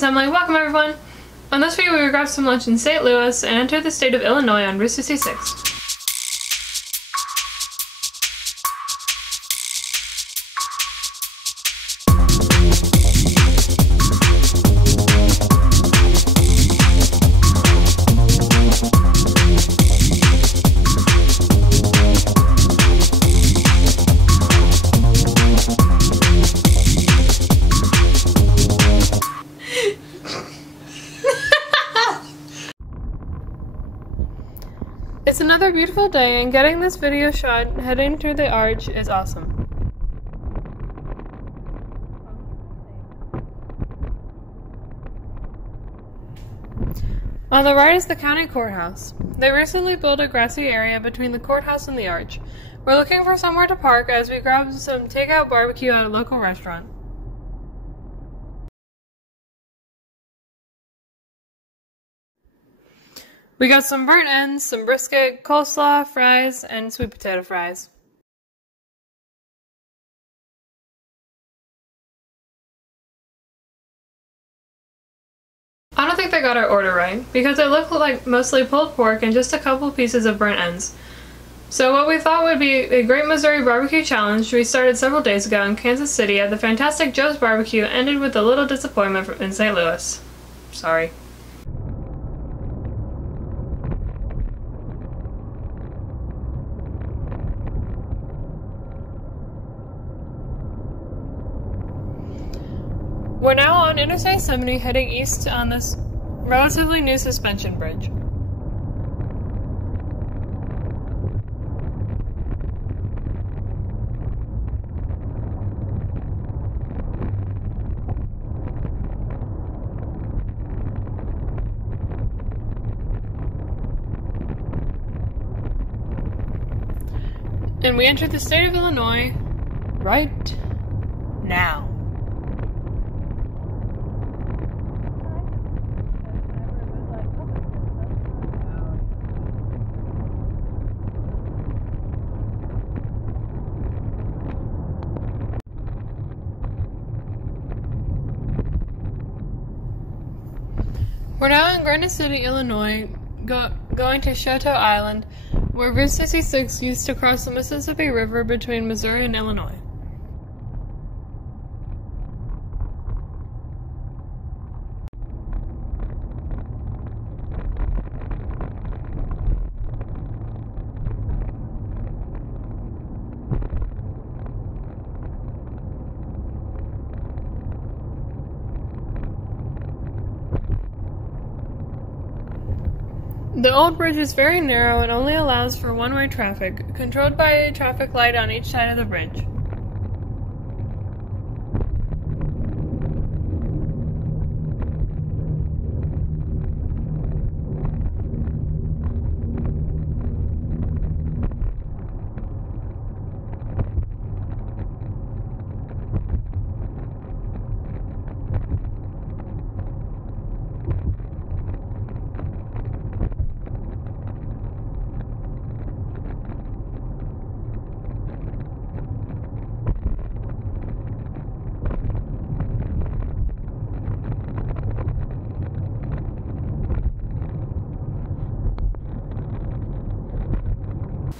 is Emily. Welcome everyone! On this video we will grab some lunch in St. Louis and enter the state of Illinois on Brick66. It's another beautiful day, and getting this video shot heading through the arch is awesome. On the right is the county courthouse. They recently built a grassy area between the courthouse and the arch. We're looking for somewhere to park as we grab some takeout barbecue at a local restaurant. We got some burnt ends, some brisket, coleslaw, fries, and sweet potato fries. I don't think they got our order right, because it looked like mostly pulled pork and just a couple pieces of burnt ends. So what we thought would be a Great Missouri Barbecue Challenge we started several days ago in Kansas City at the fantastic Joe's Barbecue ended with a little disappointment in St. Louis. Sorry. We're now on Interstate 70 heading east on this relatively new suspension bridge. And we enter the state of Illinois right now. We're now in Granite City, Illinois, going to Chateau Island, where Brick66 used to cross the Mississippi River between Missouri and Illinois. The old bridge is very narrow and only allows for one-way traffic, controlled by a traffic light on each side of the bridge.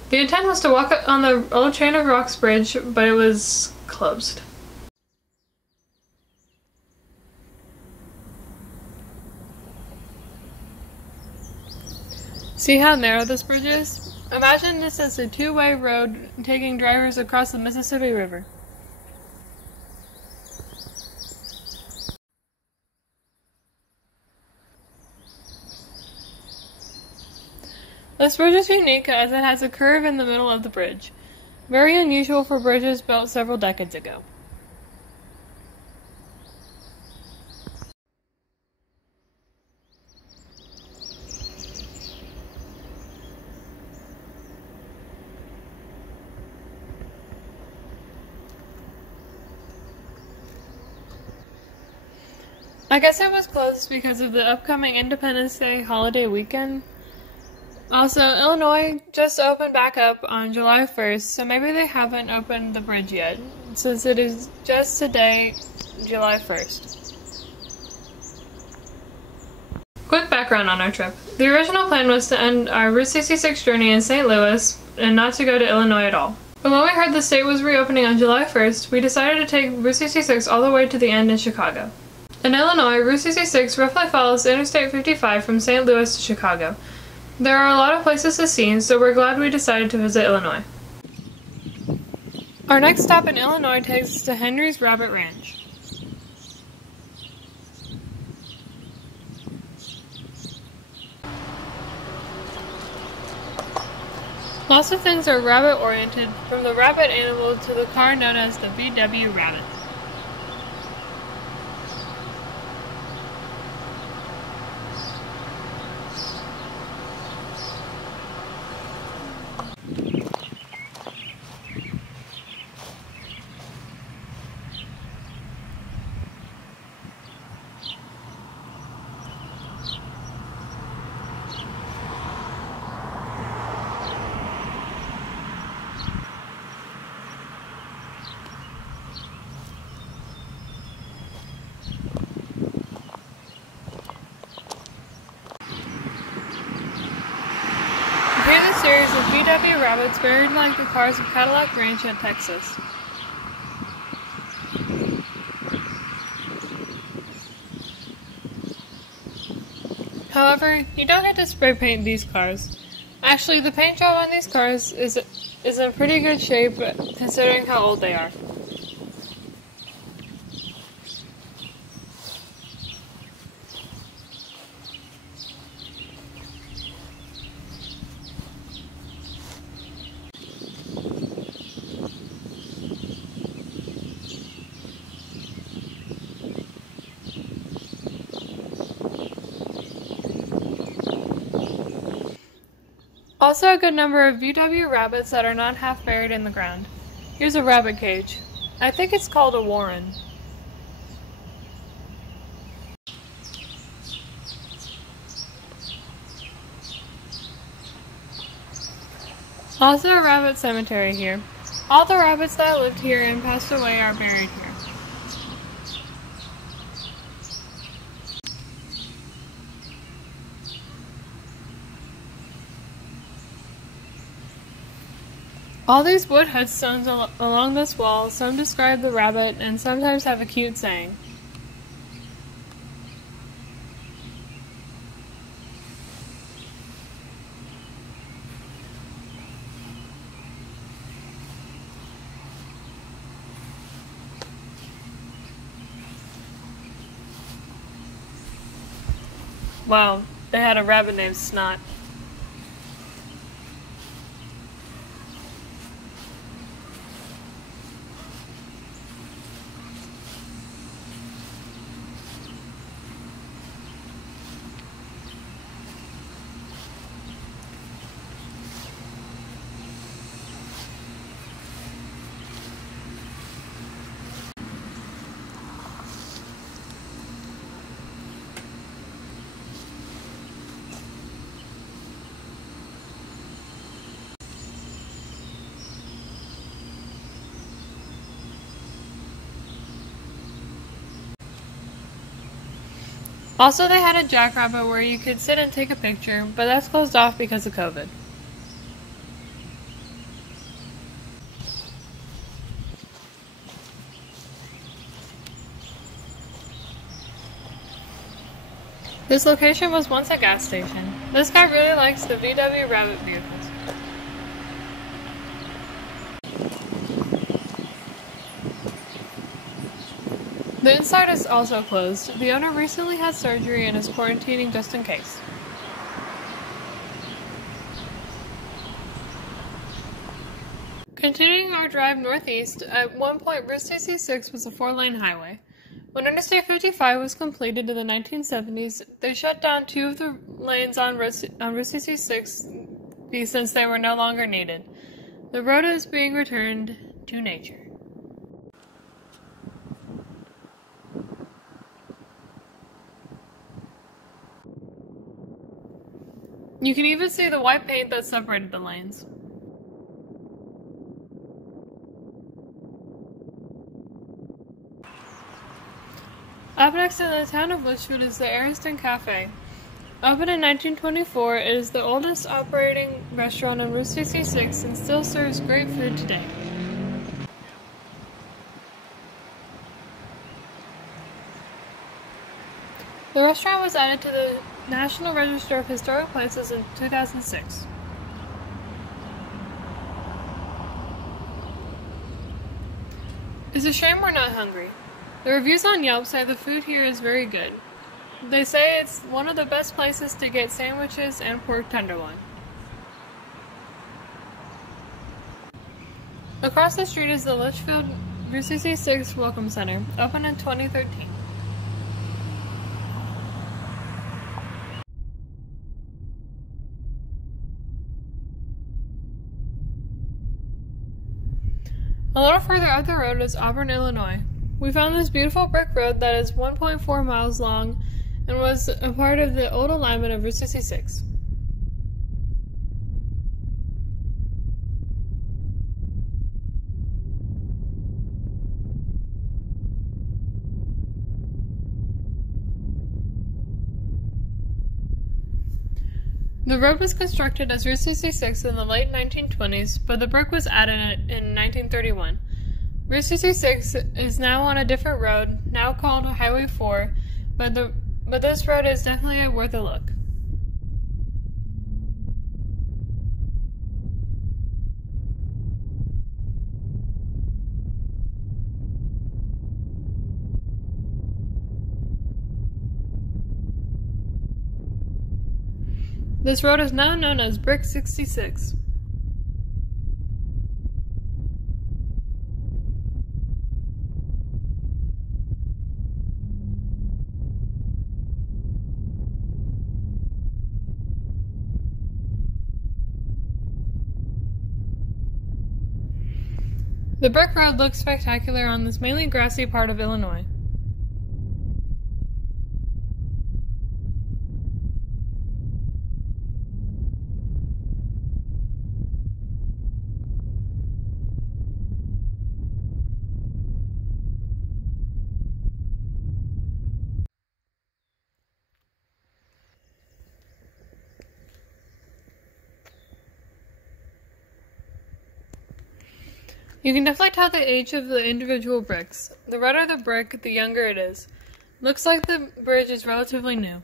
The intent was to walk on the old train of Roxbridge, but it was closed. See how narrow this bridge is? Imagine this as a two-way road taking drivers across the Mississippi River. This bridge is unique as it has a curve in the middle of the bridge. Very unusual for bridges built several decades ago. I guess it was closed because of the upcoming Independence Day holiday weekend. Also, Illinois just opened back up on July 1st, so maybe they haven't opened the bridge yet, since it is just today, July 1st. background on our trip. The original plan was to end our Route 66 journey in St. Louis and not to go to Illinois at all. But when we heard the state was reopening on July 1st, we decided to take Route 66 all the way to the end in Chicago. In Illinois, Route 66 roughly follows Interstate 55 from St. Louis to Chicago. There are a lot of places to see, so we're glad we decided to visit Illinois. Our next stop in Illinois takes us to Henry's Rabbit Ranch. Lots of things are rabbit-oriented, from the rabbit animal to the car known as the VW Rabbit. Here's a series of VW rabbits buried like the cars of Cadillac Ranch in Texas. However, you don't get to spray paint these cars. Actually, the paint job on these cars is in pretty good shape considering how old they are. Also a good number of VW rabbits that are not half buried in the ground. Here's a rabbit cage. I think it's called a warren. Also a rabbit cemetery here. All the rabbits that lived here and passed away are buried here. All these wood headstones along this wall, some describe the rabbit and sometimes have a cute saying. Wow, they had a rabbit named Snot. Also, they had a jackrabbit where you could sit and take a picture, but that's closed off because of COVID. This location was once a gas station. This guy really likes the VW Rabbit vehicles. The inside is also closed. The owner recently had surgery and is quarantining just in case. Continuing our drive northeast, at one point Route 66 was a 4-lane highway. When Interstate 55 was completed in the 1970s, they shut down 2 of the lanes on Route 66 since they were no longer needed. The road is being returned to nature. You can even see the white paint that separated the lanes. Up next in the town of Litchfield is the Ariston Cafe. Opened in 1924, it is the oldest operating restaurant on Route 66 and still serves great food today. The restaurant was added to the National Register of Historic Places in 2006. It's a shame we're not hungry. The reviews on Yelp say the food here is very good. They say it's one of the best places to get sandwiches and pork tenderloin. Across the street is the Litchfield Route 66 Welcome Center, opened in 2013. A little further up the road is Auburn, Illinois. We found this beautiful brick road that is 1.4 miles long and was a part of the old alignment of Route 66. The road was constructed as Route 66 in the late 1920s, but the brick was added in 1931. Route 66 is now on a different road, now called Highway 4, but this road is definitely worth a look. This road is now known as Brick66. The brick road looks spectacular on this mainly grassy part of Illinois. You can definitely tell the age of the individual bricks. The redder the brick, the younger it is. Looks like the bridge is relatively new.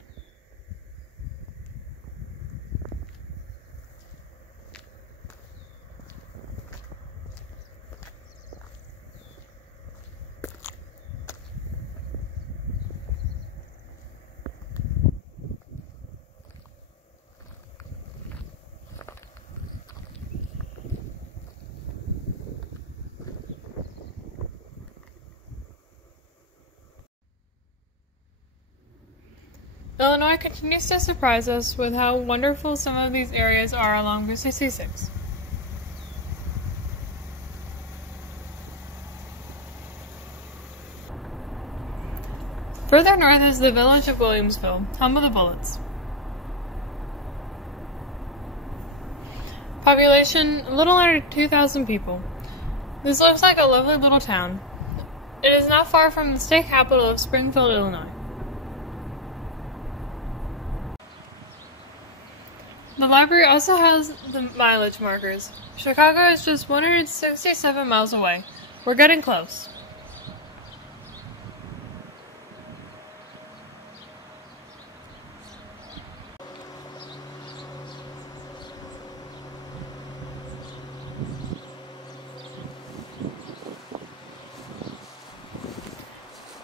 Illinois continues to surprise us with how wonderful some of these areas are along Route 66. Further north is the village of Williamsville, home of the Bullets. Population, a little under 2,000 people. This looks like a lovely little town. It is not far from the state capital of Springfield, Illinois. The library also has the mileage markers. Chicago is just 167 miles away. We're getting close.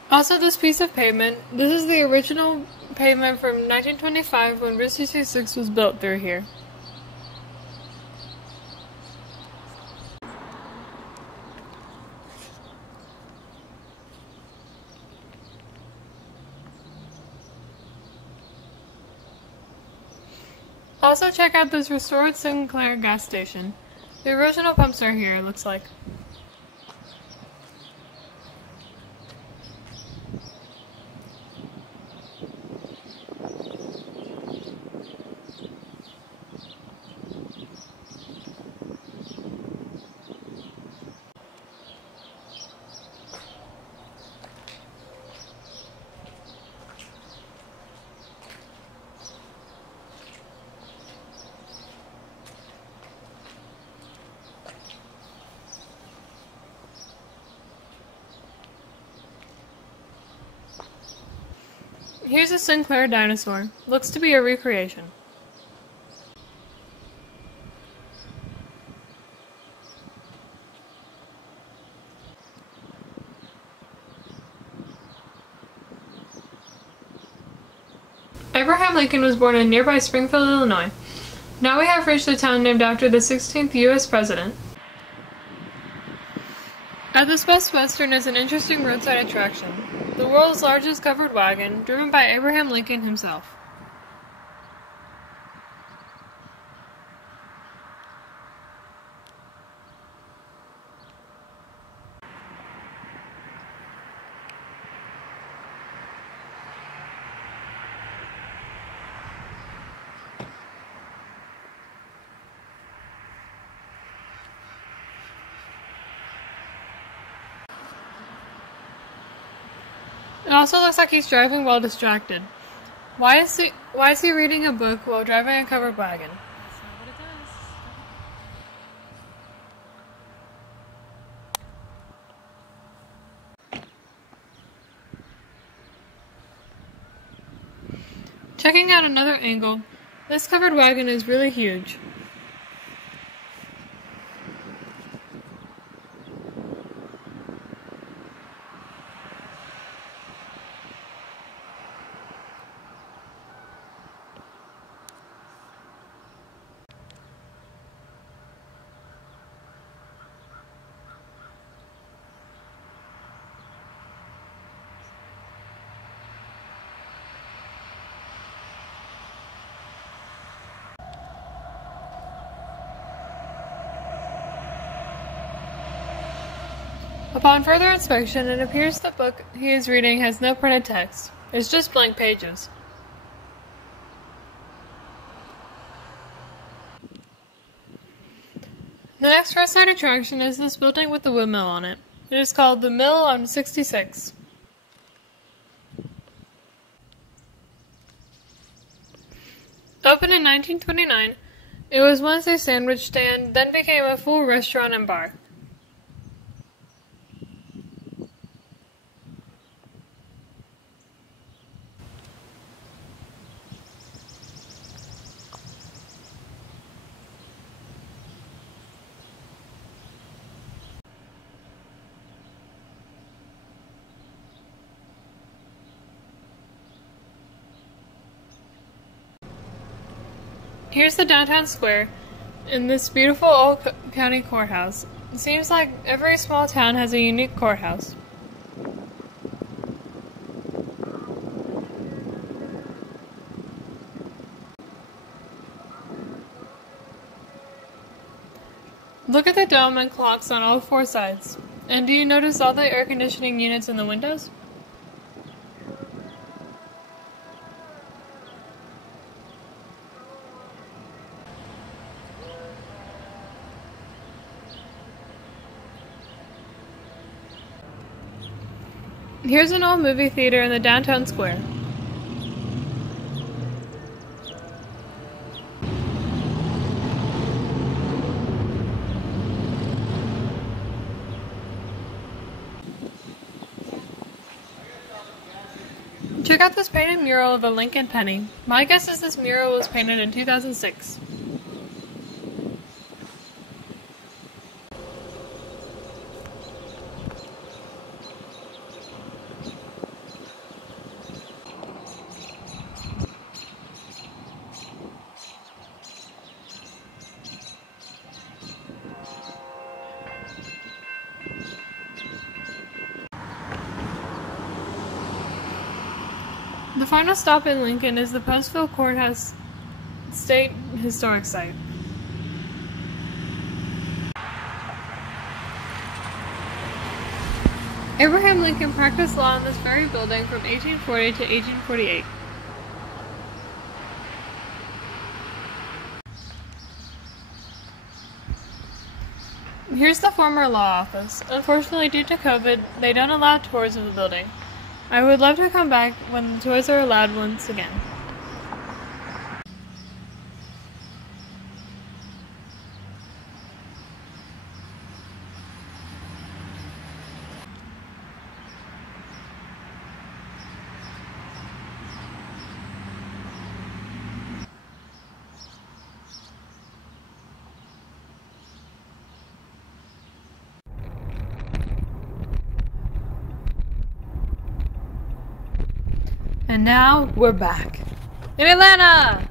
Also, this piece of pavement, this is the original pavement from 1925 when Route 66 was built through here. Also check out this restored Sinclair gas station. The original pumps are here, it looks like. Here's a Sinclair dinosaur. Looks to be a recreation. Abraham Lincoln was born in nearby Springfield, Illinois. Now we have reached a town named after the 16th U.S. President. At this Best Western is an interesting roadside attraction, the world's largest covered wagon, driven by Abraham Lincoln himself. It also looks like he's driving while distracted. Why is he reading a book while driving a covered wagon? That's not what it does. Checking out another angle, this covered wagon is really huge. Upon further inspection, it appears the book he is reading has no printed text. It's just blank pages. The next roadside attraction is this building with the windmill on it. It is called the Mill on 66. Opened in 1929, it was once a sandwich stand, then became a full restaurant and bar. Here's the downtown square in this beautiful old county courthouse. It seems like every small town has a unique courthouse. Look at the dome and clocks on all four sides. And do you notice all the air conditioning units in the windows? Here's an old movie theater in the downtown square. Check out this painted mural of a Lincoln penny. My guess is this mural was painted in 2006. The final stop in Lincoln is the Postville Courthouse State Historic Site. Abraham Lincoln practiced law in this very building from 1840 to 1848. Here's the former law office. Unfortunately, due to COVID, they don't allow tours of the building. I would love to come back when the tours are allowed once again. And now we're back in Atlanta!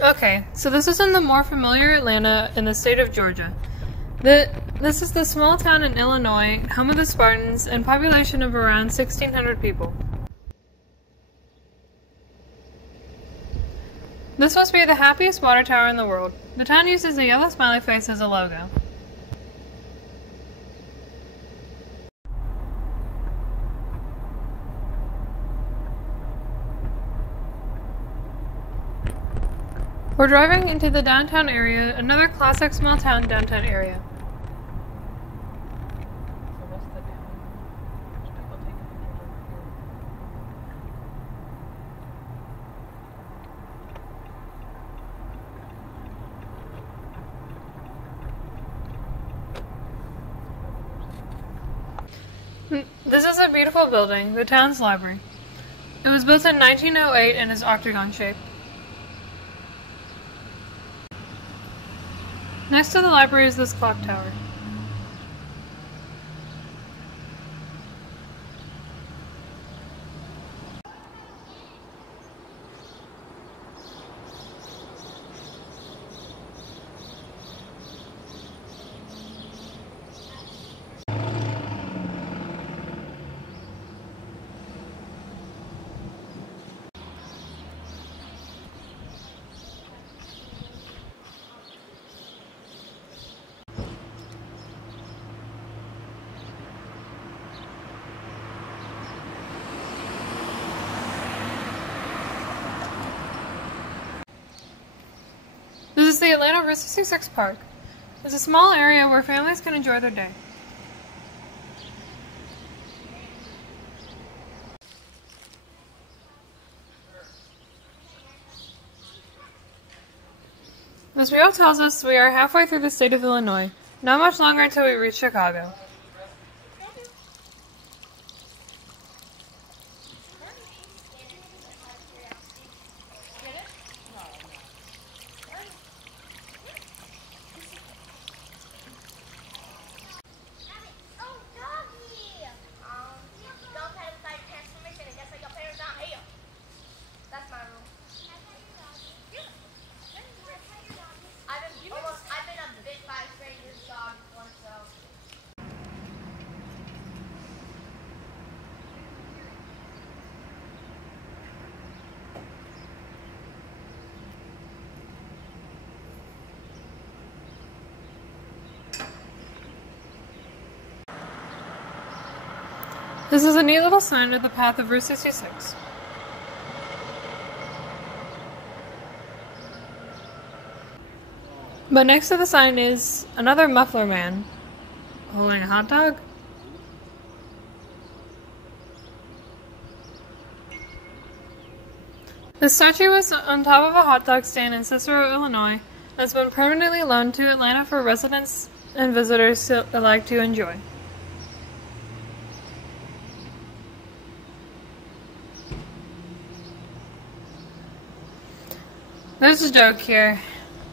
Okay, so this is in the more familiar Atlanta in the state of Georgia. This is the small town in Illinois, home of the Spartans, and population of around 1,600 people. This must be the happiest water tower in the world. The town uses a yellow smiley face as a logo. We're driving into the downtown area, another classic small town downtown area. This is a beautiful building, the town's library. It was built in 1908 and is octagon shaped. Next to the library is this clock tower. This is the Atlanta Brick66 Park. It's a small area where families can enjoy their day. As mural tells us, we are halfway through the state of Illinois. Not much longer until we reach Chicago. This is a neat little sign of the path of Route 66. But next to the sign is another muffler man holding a hot dog. The statue was on top of a hot dog stand in Cicero, Illinois, and has been permanently loaned to Atlanta for residents and visitors alike to enjoy. There's a joke here,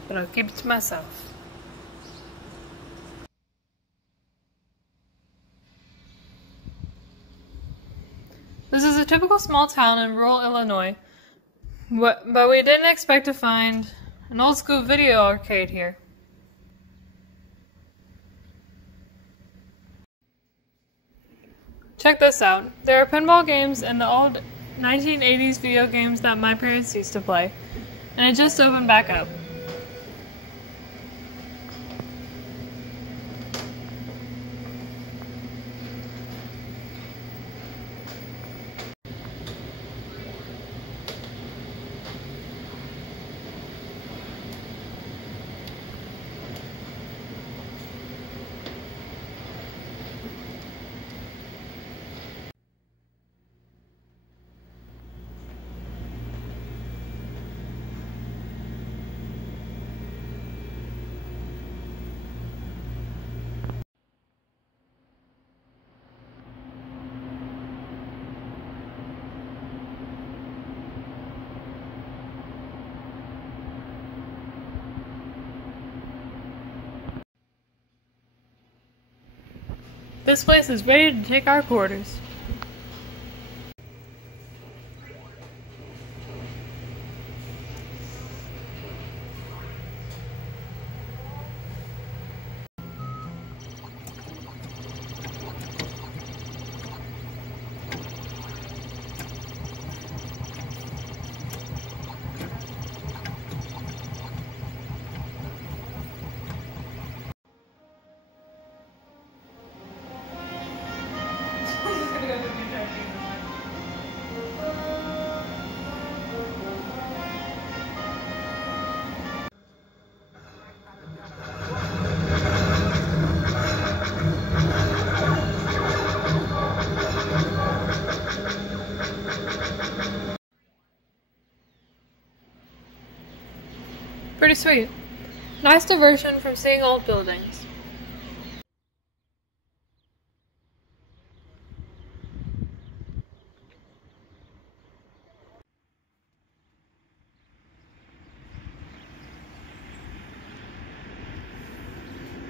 but I'll keep it to myself. This is a typical small town in rural Illinois, but we didn't expect to find an old school video arcade here. Check this out. There are pinball games and the old 1980s video games that my parents used to play. And it just opened back up. This place is ready to take our quarters. Pretty sweet. Nice diversion from seeing old buildings.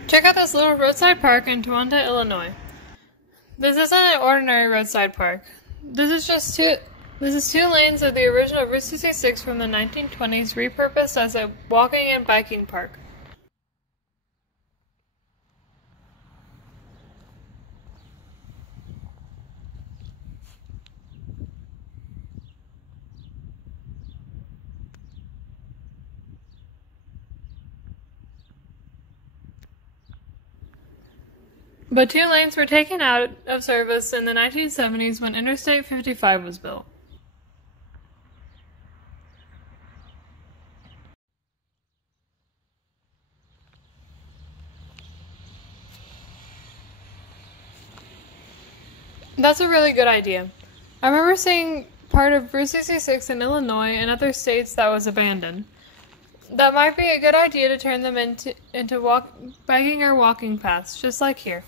Check out this little roadside park in Towanda, Illinois. This isn't an ordinary roadside park. This is two lanes of the original Route 66 from the 1920s repurposed as a walking and biking park. But two lanes were taken out of service in the 1970s when Interstate 55 was built. That's a really good idea. I remember seeing part of Route 66 in Illinois and other states that was abandoned. That might be a good idea to turn them into biking or walking paths, just like here.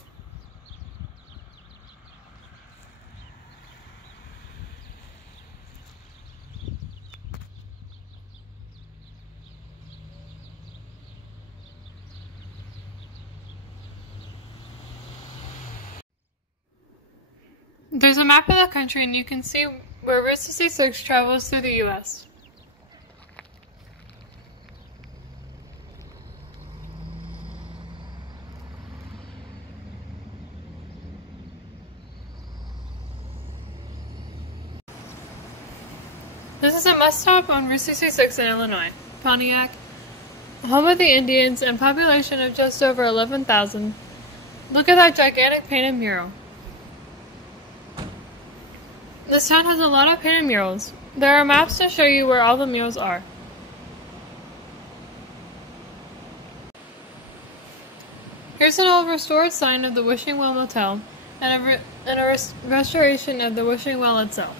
There's a map of the country and you can see where Route 66 travels through the U.S. This is a must-stop on Route 66 in Illinois, Pontiac, home of the Indians and population of just over 11,000. Look at that gigantic painted mural. This town has a lot of painted murals. There are maps to show you where all the murals are. Here's an old restored sign of the Wishing Well Motel and a restoration of the Wishing Well itself.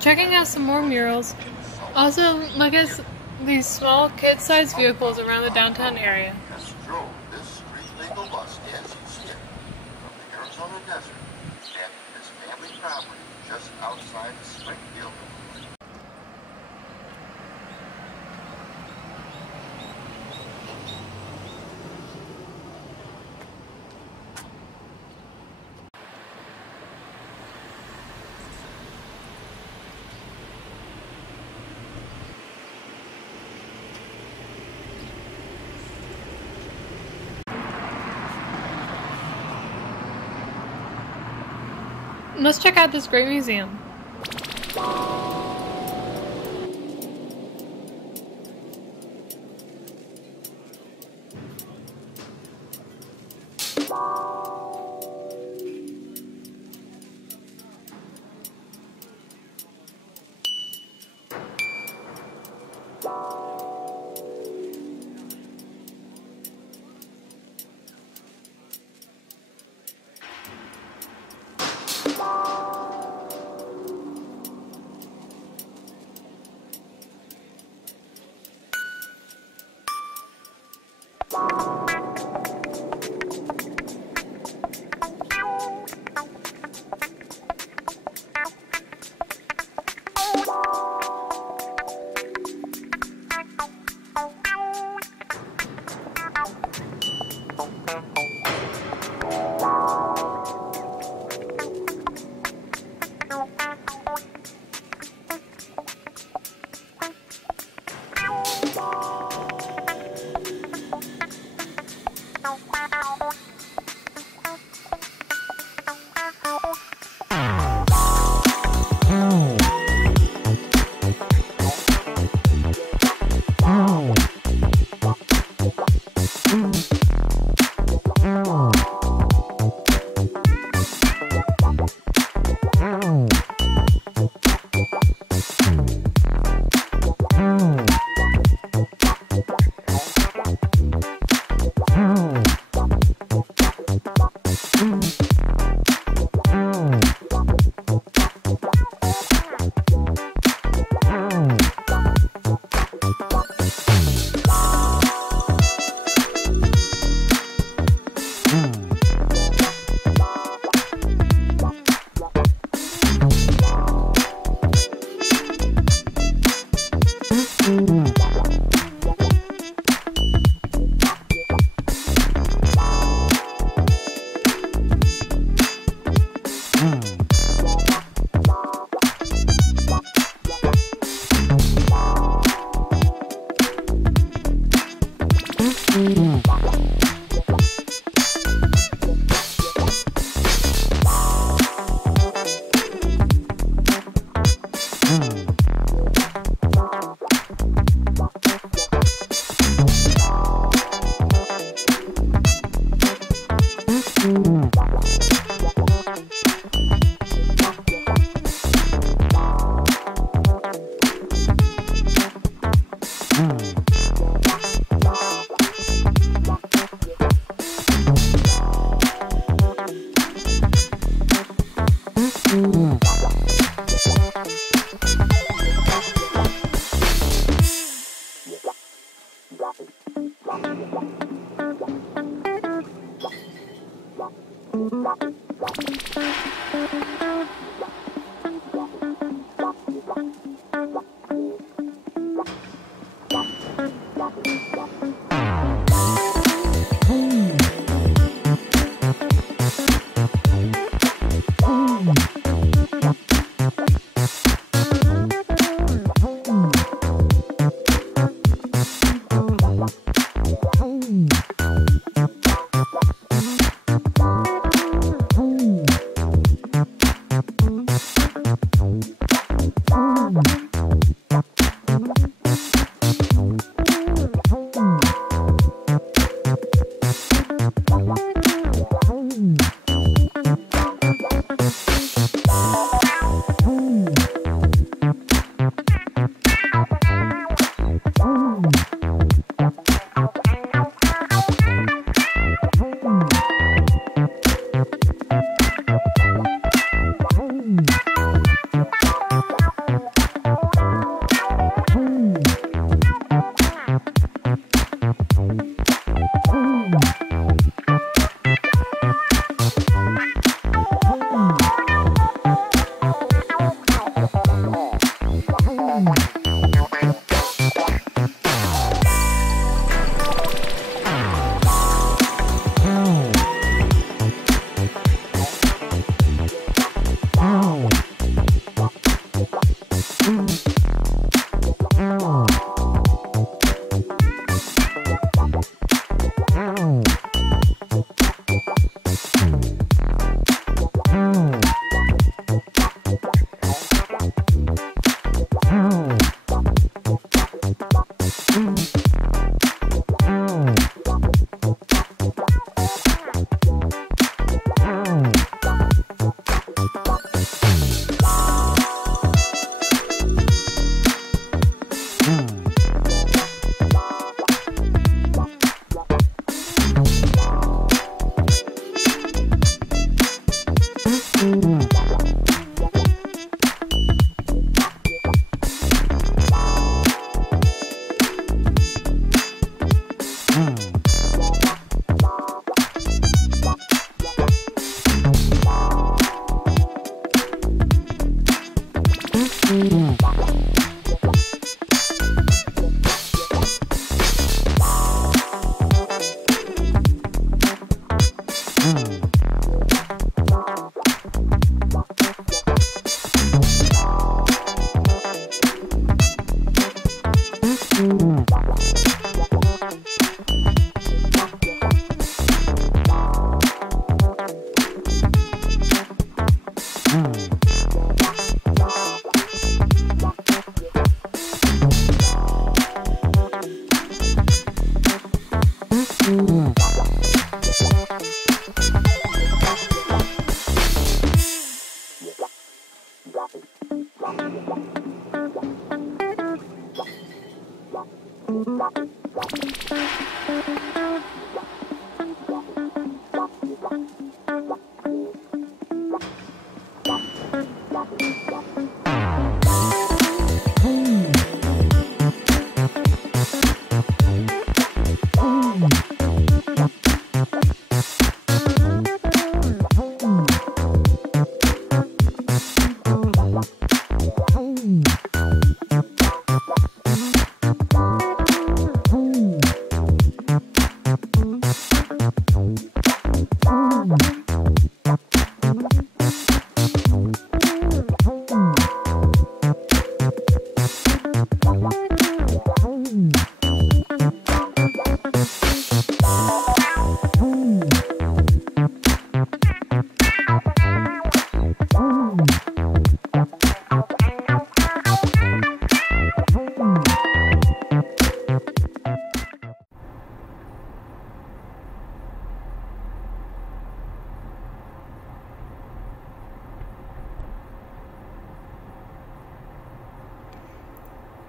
Checking out some more murals. Also, look at these small kid-sized vehicles around the downtown area. Just drove this street legal bus as you see it from the Arizona desert and his family property just outside Springfield. Let's check out this great museum.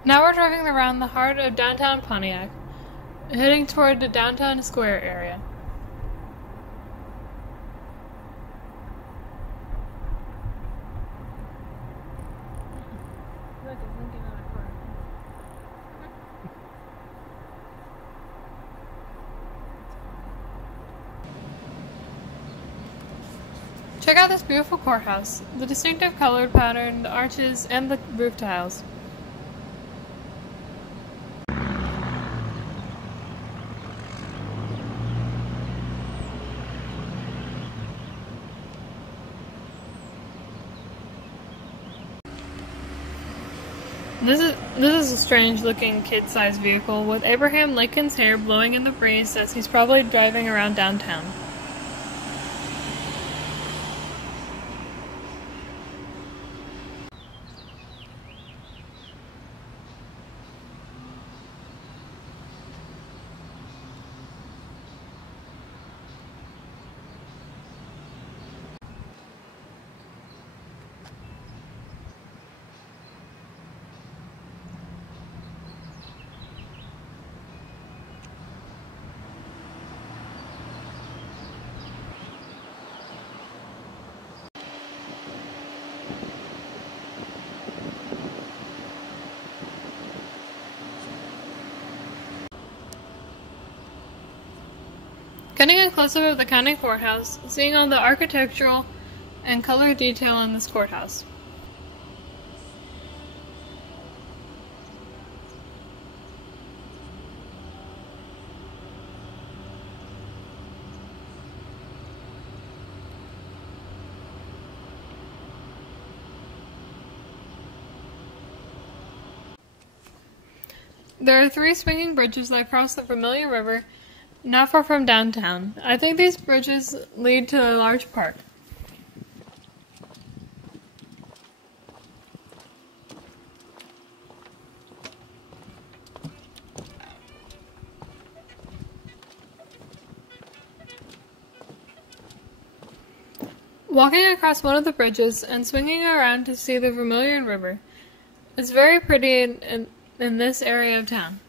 Now we're driving around the heart of downtown Pontiac, heading toward the downtown square area. Check out this beautiful courthouse, the distinctive colored pattern, the arches, and the roof tiles. This is a strange looking kid-sized vehicle with Abraham Lincoln's hair blowing in the breeze as he's probably driving around downtown. Getting a close-up of the county courthouse, seeing all the architectural and color detail in this courthouse. There are 3 swinging bridges that cross the familiar river not far from downtown. I think these bridges lead to a large park. Walking across one of the bridges and swinging around to see the Vermilion River is very pretty in this area of town.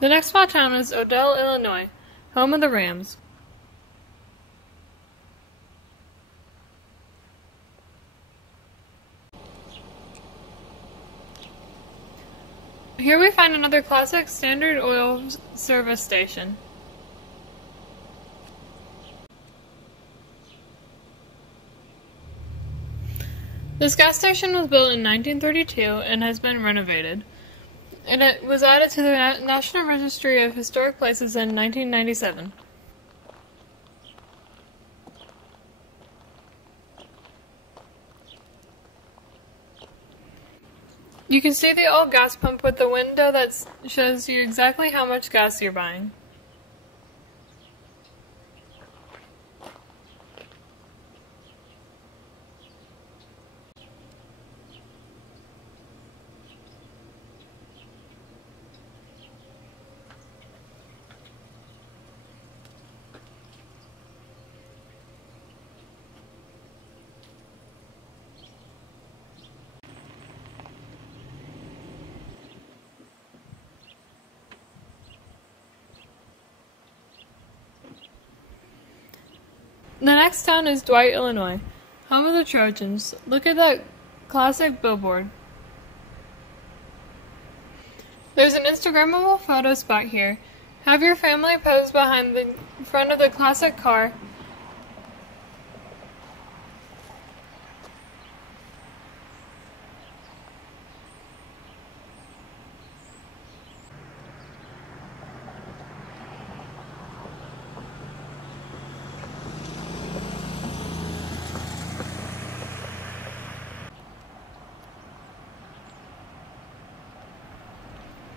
The next small town is Odell, Illinois, home of the Rams. Here we find another classic Standard Oil service station. This gas station was built in 1932 and has been renovated. And it was added to the National Registry of Historic Places in 1997. You can see the old gas pump with the window that shows you exactly how much gas you're buying. The next town is Dwight, Illinois, home of the Trojans. Look at that classic billboard. There's an Instagrammable photo spot here. Have your family pose behind the front of the classic car.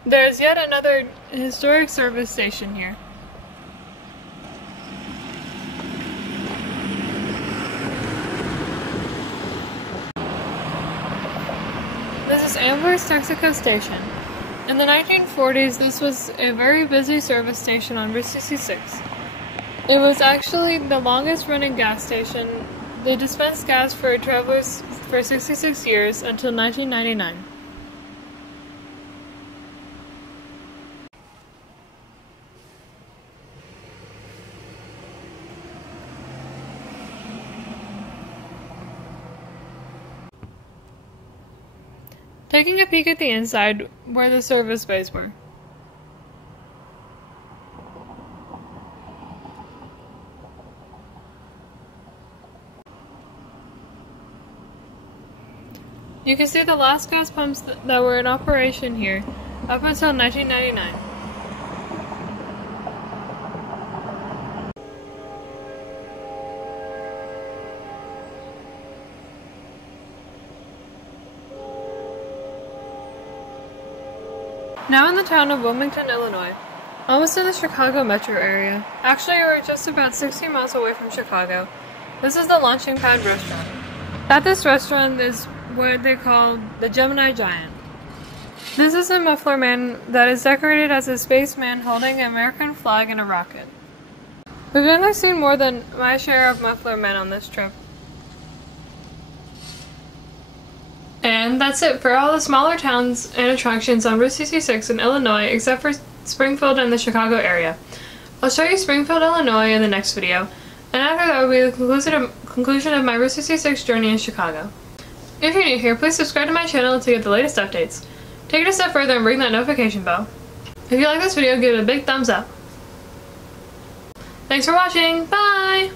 There's yet another historic service station here. This is Amber's Texaco Station. In the 1940s, this was a very busy service station on Brick 66. It was actually the longest running gas station. They dispensed gas for travelers for 66 years until 1999. Taking a peek at the inside, where the service bays were. You can see the last gas pumps that were in operation here up until 1999. Now in the town of Wilmington, Illinois, almost in the Chicago metro area. Actually, we're just about 60 miles away from Chicago. This is the Launching Pad restaurant. At this restaurant is what they call the Gemini Giant. This is a muffler man that is decorated as a spaceman holding an American flag and a rocket. We've definitely seen more than my share of muffler men on this trip. And that's it for all the smaller towns and attractions on Route 66 in Illinois, except for Springfield and the Chicago area. I'll show you Springfield, Illinois in the next video, and after that will be the conclusion of my Route 66 journey in Chicago. If you're new here, please subscribe to my channel to get the latest updates. Take it a step further and ring that notification bell. If you like this video, give it a big thumbs up. Thanks for watching, bye!